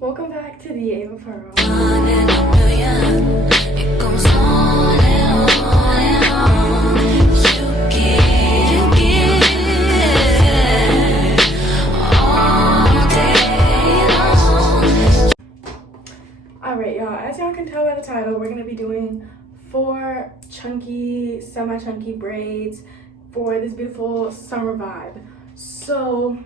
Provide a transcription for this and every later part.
Welcome back to the Ava Pearl. It goes on and on and on. You give all day long. Alright, y'all, as y'all can tell by the title, we're going to be doing 4 chunky, semi-chunky braids for this beautiful summer vibe. So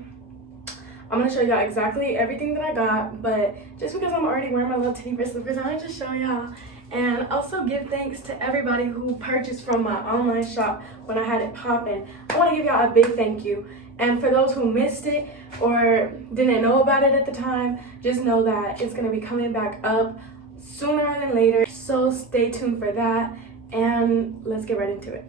I'm gonna show y'all exactly everything that I got, but just because I'm already wearing my little teddy bear slippers, I want to just show y'all and also give thanks to everybody who purchased from my online shop when I had it popping. I want to give y'all a big thank you. And for those who missed it or didn't know about it at the time, just know that it's gonna be coming back up sooner than later. So stay tuned for that, and let's get right into it.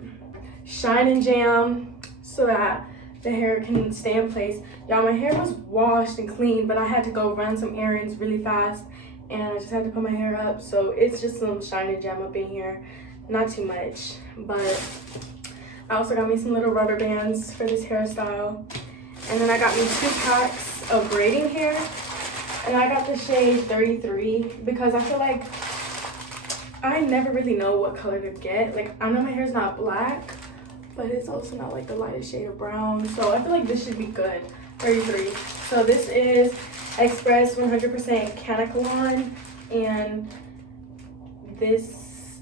Shine and jam so that the hair can stay in place. Y'all, my hair was washed and clean, but I had to go run some errands really fast, and I just had to put my hair up. So it's just some shine and jam up in here. Not too much, but I also got me some little rubber bands for this hairstyle. And then I got me 2 packs of braiding hair. And I got the shade 33 because I feel like I never really know what color to get. Like, I know my hair's not black, but it's also not like the lightest shade of brown. So I feel like this should be good. 33. So this is Express 100% Canacolon, and this,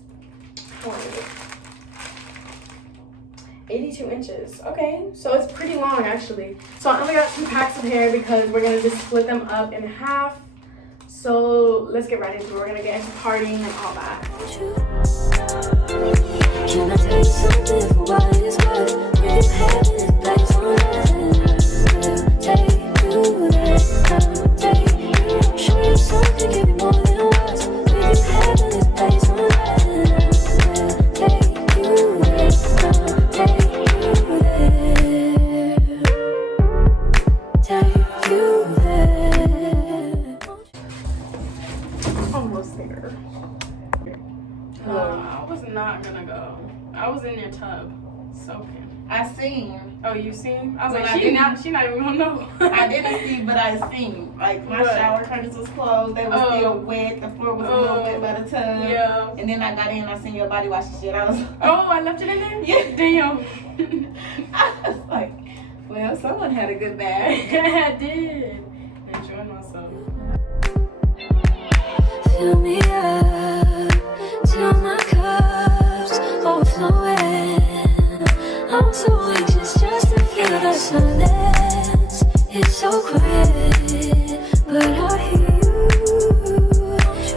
how long is it? 82 inches. Okay, so it's pretty long actually. So I only got 2 packs of hair because we're gonna just split them up in half. So let's get right into it. We're gonna get into partying and all that. Can I tell you something for what it's worth? We've had it like something. Take you there, take you. Show you something, give you more than words. We've had it like something. Take you there, take you there, take you there. Almost there. I was not gonna go. I was in your tub soaking. I seen. Oh, you seen? I was But like, I she not even gonna know. I didn't see, but I seen. Like, my What? shower curtains was closed. They were still wet. The floor was a little wet by the tub. Yeah. And then I got in. I seen your body wash and shit. I was Oh, I left it in there? Yeah. Damn. I was like, well, someone had a good bag. I did. Enjoying myself. Fill me up till my cup's overflowing. I'm so anxious just to feel the silence. It's so quiet, but I hear you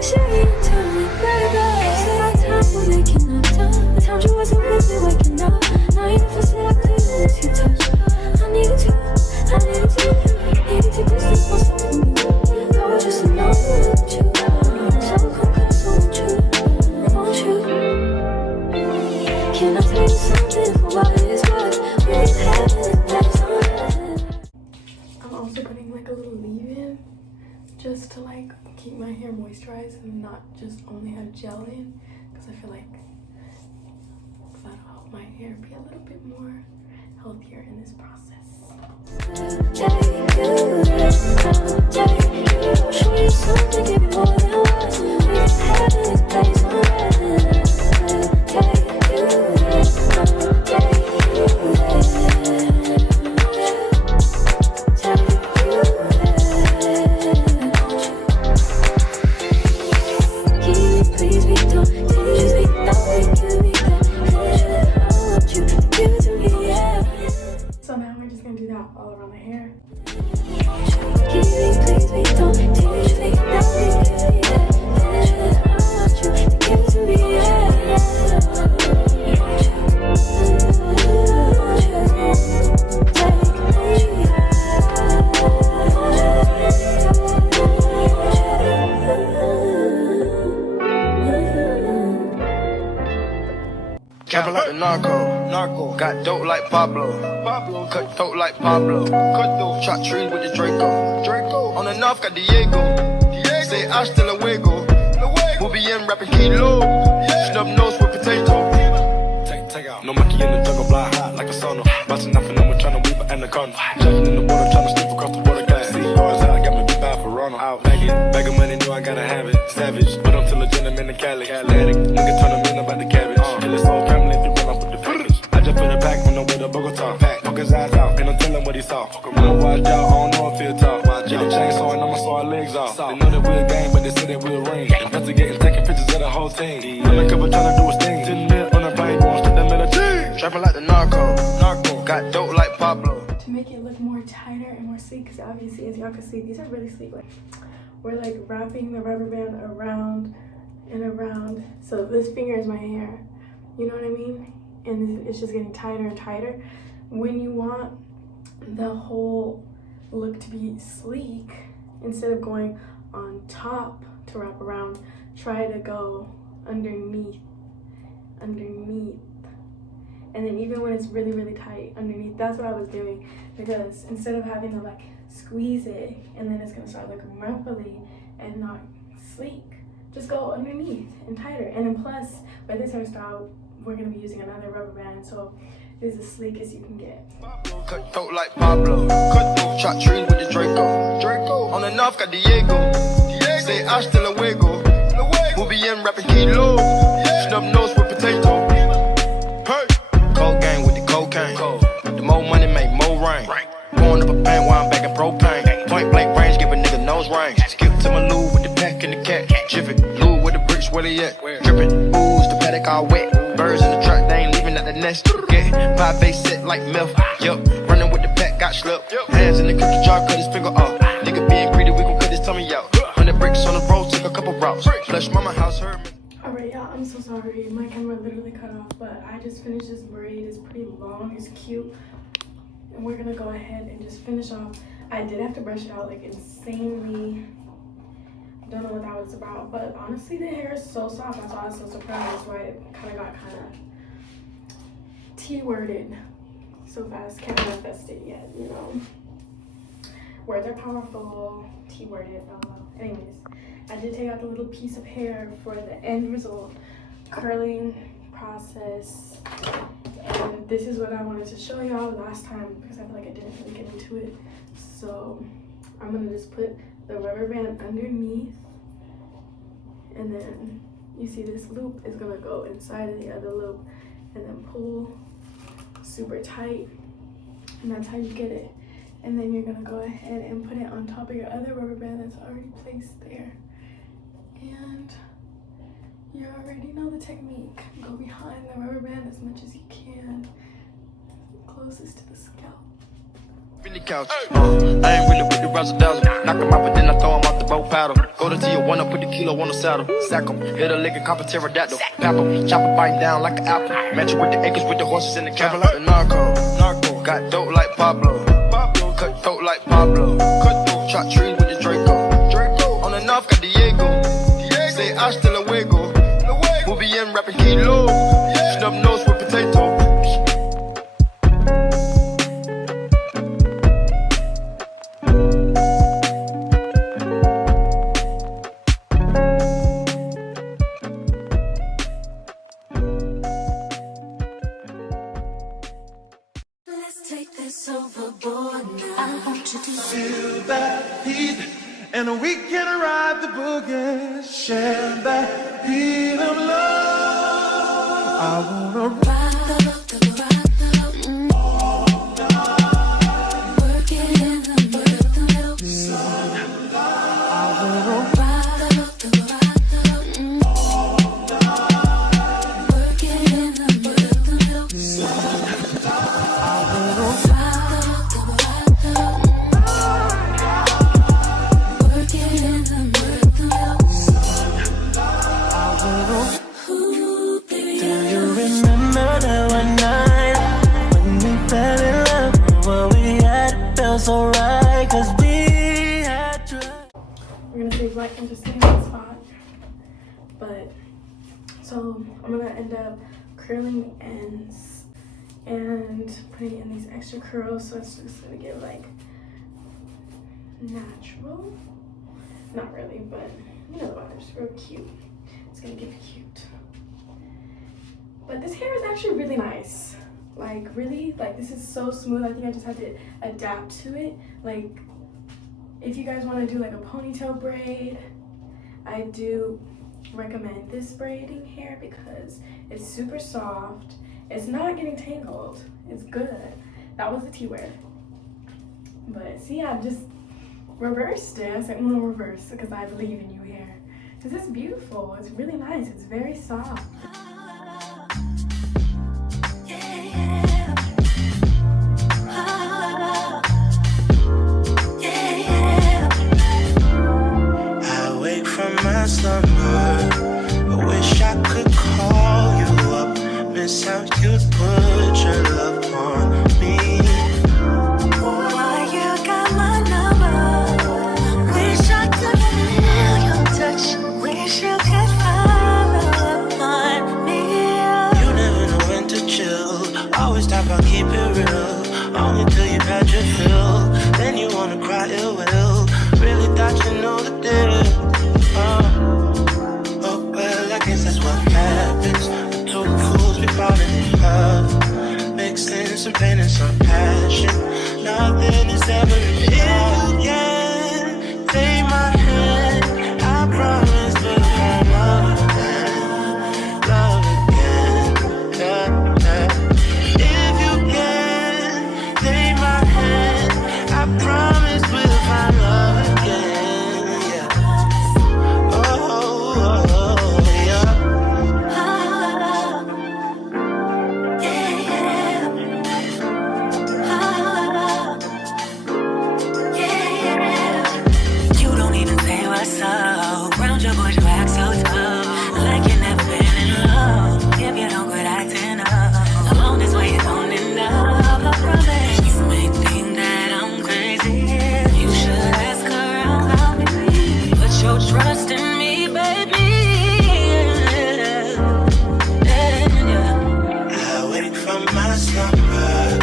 saying to me, baby. Said our time we're making up time. The times you wasn't with me waking up. Now you feel said I couldn't if you touch. I need to distance myself from you. I was just alone with you. So come close, won't you? Can I tell you something for what it's worth? We've had it like something. I'm also putting like a little leave-in just to like keep my hair moisturized and not just only have gel in, because I feel like that'll help my hair be a little bit more healthier in this process. Take you there, take you. Show you something, give you more than words. We've had it like something. Take you there, take you there, take you there. Please be don't tease me, don't give me that. I want you to give it to me, yeah. So now we're just gonna do that all around the hair. Please be don't tease me, don't give me that. I want you to give it to me, yeah. Trapping like the narco. Got dope like Pablo. Cut throat like Pablo. Chop trees with the Draco. On the north got Diego. Say hasta luego. We'll be in rapping kilo. Snub nose with potato. Take out. No monkey in the jungle, blind hot like a sauna. Bouncing off and I'm trying to weave an anaconda. Jumping in the water, trying to slip across the water glass. See cars out, got me big bad for Ronald. Out, bag it, the chainsaw and I'ma saw our legs off. They know that we're a gang, but they say that we're a ring. Investigating, taking pictures of the whole team. Undercover trying to do his thing. 10 mil on a plane, going straight to Medellin. Trapping like the narco. Got dope like Pablo. To make it look more tighter and more sleek, because obviously, as y'all can see, these are really sleek. Like, we're like wrapping the rubber band around and around. So this finger is my hair. You know what I mean? And it's just getting tighter and tighter. When you want the whole look to be sleek, instead of going on top to wrap around, try to go underneath. And then even when it's really, really tight underneath, that's what I was doing, because instead of having to like squeeze it and then it's gonna start looking ruffly and not sleek, just go underneath and tighter. And then plus, with this hairstyle, we're gonna be using another rubber band, so it's as sleek as you can get. Cut throat like Pablo. Cut through, chop trees with the Draco. On the north got Diego. Say hasta luego. We'll be in rapping kilo. Snub nose with potato. Hey. Cold gang with the cocaine. The more money make more rain. Pouring up a paint while I'm back in propane. Point blank range, give a nigga nose range. Skip to my loo with the pack and the cat. Jiffy, Lou with the bricks, where they at? Drippin', ooze, the paddock all wet. Birds in the truck, they ain't leaving at the nest. Get 5 base set like milk. Yup, running with the pack, got slipped. Hands in the cookie jar, cut his finger off. Nigga being greedy, we gon' cut his tummy out. 100 bricks on the road, took a couple routes. Flush mama house, her. Alright, y'all, I'm so sorry. My camera literally cut off, but I just finished this braid. It's pretty long, it's cute. And we're gonna go ahead and just finish off. I did have to brush it out like insanely. Don't know what that was about, but honestly the hair is so soft. That's why I was so surprised why it kind of T-worded so fast. Can't manifest it yet, you know. Words are powerful. T-worded. Anyways, I did take out the little piece of hair for the end result curling process, and this is what I wanted to show y'all last time because I feel like I didn't really get into it. So I'm gonna just put the rubber band underneath, and then you see this loop is gonna go inside of the other loop and then pull super tight, and that's how you get it. And then you're gonna go ahead and put it on top of your other rubber band that's already placed there, and you already know the technique. Go behind the rubber band as much as you can, closest to the scalp. In the couch. I ain't really with the razzle dazzle. Knock him out, but then I throw him off the boat paddle. Go to Tijuana, put the kilo on the saddle. Sack him, hit a lick and cop a pterodactyl. Pap him, chop a bite down like an apple. Match it with the acres with the horses in the cattle. Like the narco. Got dope like Pablo. Cut throat like Pablo. Cut through, chop trees with the Draco. On the north got Diego. Say hasta luego. We'll be in rapping kilo. Snub nose with potato. Feel that heat, and we can ride the boogie, share that beat of love. I wanna ride all night, working in the sun. I wanna so right, 'cause we had tried. We're gonna save light and just stay in one spot. But so I'm gonna end up curling ends and putting in these extra curls, so it's just gonna get like natural. Not really, but you know what, it's real cute. It's gonna get cute. But this hair is actually really nice. Like really, like this is so smooth. I think I just had to adapt to it. Like if you guys want to do like a ponytail braid, I do recommend this braiding hair because it's super soft. It's not getting tangled. It's good. That was the T-word. But see, I'm just reversed it. I said uno reverse because I believe in you here. Because it's beautiful. It's really nice. It's very soft. I wake from my slumber. I wish I could call you up. Miss how you'd put your love on me. Boy, you got my number. Wish I could feel your touch. Wish you could follow up on me. You never know when to chill. Always talk about keep it real. Only till you've had your fill. Then you wanna cry ill will. Really thought you knew the deal. Oh, well, I guess that's what happens. The two fools be falling in love. Mixing some pain and some passion. Nothing is ever enough. If you can take my hand, I promise to fall love again. Love again. Yeah, yeah. If you can take my hand, I promise we'll find love again. Yeah. Oh, yeah. You don't even say what's up. Round your bush, you act so tough. Like you never been in love. If you don't quit acting up, along this way you don't end up. I promise. You may think that I'm crazy. You should ask around about me. Put your trust in me, baby. Yeah. I wake from my slumber.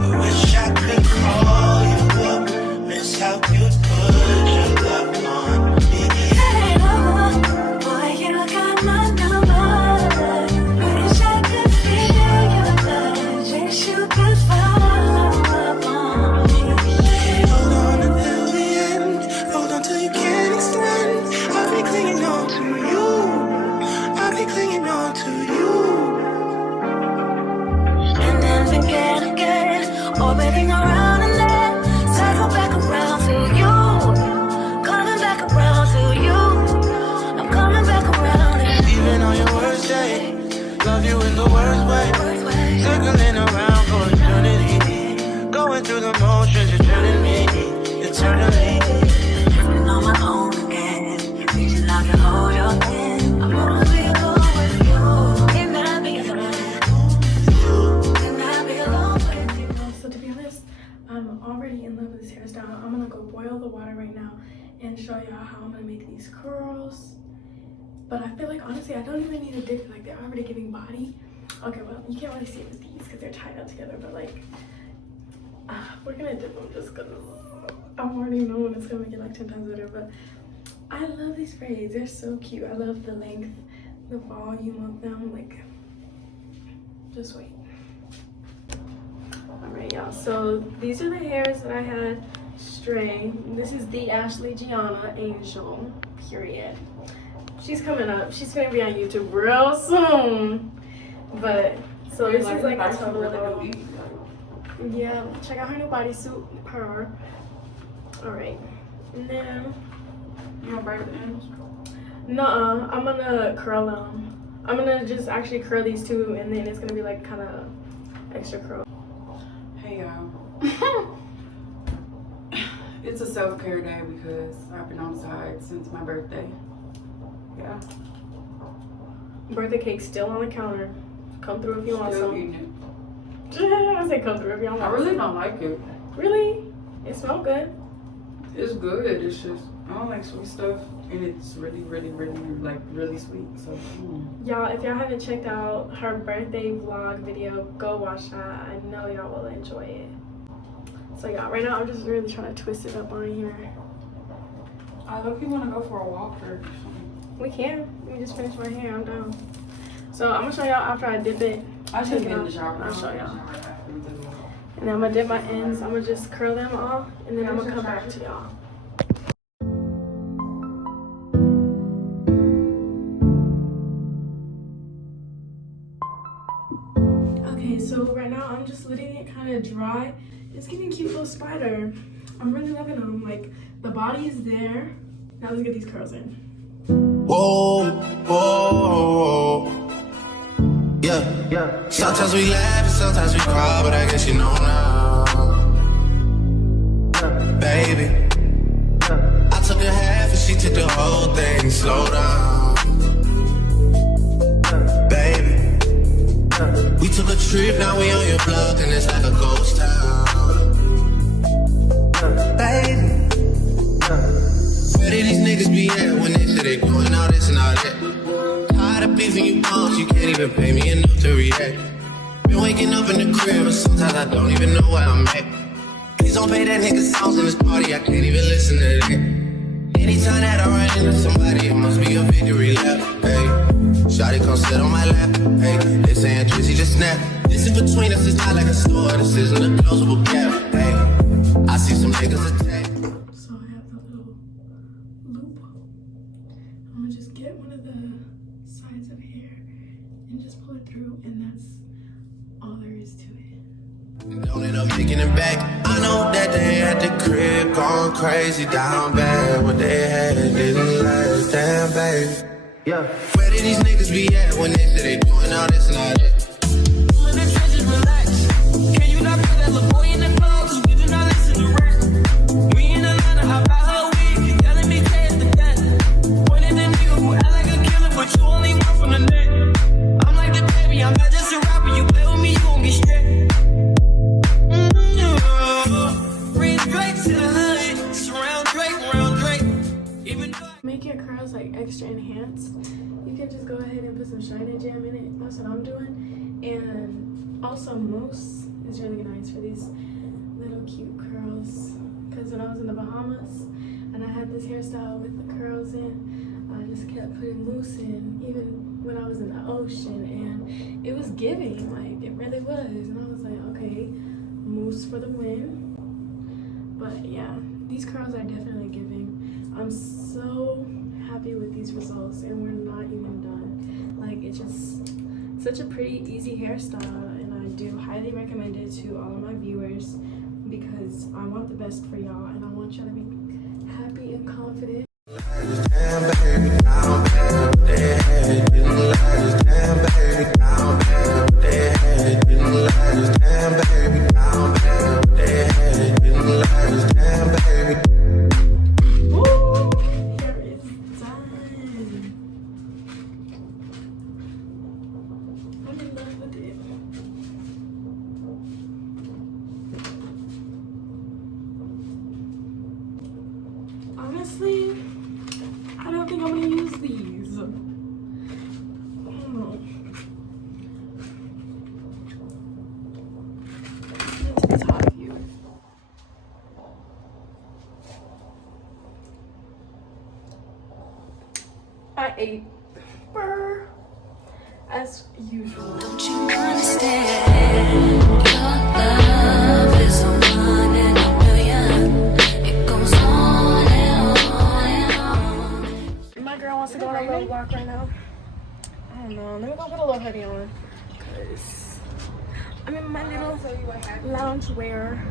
I wish I could call you up. Miss how you put your love on me. Hey, boy, you got my number. Wish I could feel your touch. Wish you could follow up on me. Hold on until the end. Hold on till you can't extend. I'll be clinging on to you. I'll be clinging on to you. And then forget again, orbiting around and then circle back around to you. Coming back around to you. I'm coming back around and Even on your worst day, love you in the worst way. Circling around for eternity. Going through the motions, you're turning me eternally. drifting on my own again. Reaching out to hold your hand. I'm gonna be alone with you. And not be alone. And not be alone with you. So to be honest, I'm already in love with this hairstyle. I'm gonna go boil the water right now and show y'all how I'm gonna make these curls. But I feel like honestly, I don't even need to dip it. Like they're already giving body. Okay, well you can't really see it with these because they're tied up together. But like, we're gonna dip them just because I'm already knowing it's gonna make it like 10 times better. But I love these braids. They're so cute. I love the length, the volume of them. Like, just wait. All right, y'all. So these are the hairs that I had stray. This is the Ashley Gianna Angel. Period. She's coming up. She's gonna be on YouTube real soon. But so this is like a total. Yeah, check out her new bodysuit, her. All right, and then. You want to braid the ends? Nuh-uh, I'm gonna curl them. I'm gonna just actually curl these two, and then it's gonna be like kind of extra curl. Hey y'all. It's a self-care day because I've been on side since my birthday. Yeah. Birthday cake still on the counter. Come through if you want Still some. eating I say come through if you it. want I really don't like it. Really? It smells good. It's good. It's just I don't like sweet stuff, and it's really, really, really, like really sweet. So. Y'all, if y'all haven't checked out her birthday vlog video, go watch that. I know y'all will enjoy it. So y'all, right now I'm just really trying to twist it up on here. I look, you want to go for a walk or something. We can. Let me just finish my hair. I'm done. So I'm gonna show y'all after I dip it. I should get in the shower. I'll show y'all. And then I'm gonna dip my ends. I'm gonna just curl them off, and then I'm gonna come back to y'all. Okay, so So right now I'm just letting it kind of dry. It's getting a cute little spider. I'm really loving them. Like, the body is there. Now let's get these curls in. Whoa, whoa, yeah. Sometimes we laugh and sometimes we cry, but I guess you know now, baby. I took a half and she took the whole thing. Slow down, baby. We took a trip, now we on your block and it's like a ghost town, baby. Where did these niggas be at when they say they doing all this and all that? Tired of beefing you punks, you can't even pay me enough to react. Been waking up in the crib, but sometimes I don't even know where I'm at. Please don't pay that nigga songs in this party, I can't even listen to that. Anytime that I run into somebody, it must be a victory lap. Hey, shawty come sit on my lap. Hey, they saying Drizzy just snap. This in between us is not like a store, this isn't a closable gap. Hey, I see some niggas attack. So I have the little loop. I'm gonna just get one of the sides of hair and just pull it through, and that's all there is to it. Don't end up making it back. I know that they at the crib going crazy down bad. What they had didn't last, damn baby. Yeah. Where did these niggas be at when they say they doing all this and all that? In the trenches, relax. Can you not feel that little boy in the clothes? We do not listen to rap. We in Atlanta, how about her wig? You telling me taste the death. Point at the nigga who act like a killer, but you only one from the neck. I'm like the baby, I'm not just a rapper. You play with me, you gon' get stripped. Make your curls like extra enhanced. You can just go ahead and put some shiny jam in it. That's what I'm doing. And also mousse is really nice for these little cute curls. Because when I was in the Bahamas and I had this hairstyle with the curls in, I just kept putting mousse in even when I was in the ocean, and it was giving, like it really was. And I was like, okay, mousse for the win. But yeah, these curls are definitely giving. I'm so happy with these results, and we're not even done. Like, it's just such a pretty easy hairstyle, and I do highly recommend it to all of my viewers because I want the best for y'all, and I want y'all to be happy and confident. Honestly, I don't think I'm gonna use these. Into the top view. I ate burr as usual. Don't you understand? Your love is a one in a million. It goes on and on and on. My girl wants to go on a little walk right now. I don't know. Let me go put a little hoodie on. Cause I'm in my little lounge wear.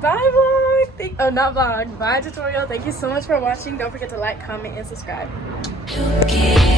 Bye vlog. Not vlog. Bye tutorial. Thank you so much for watching. Don't forget to like, comment, and subscribe. You give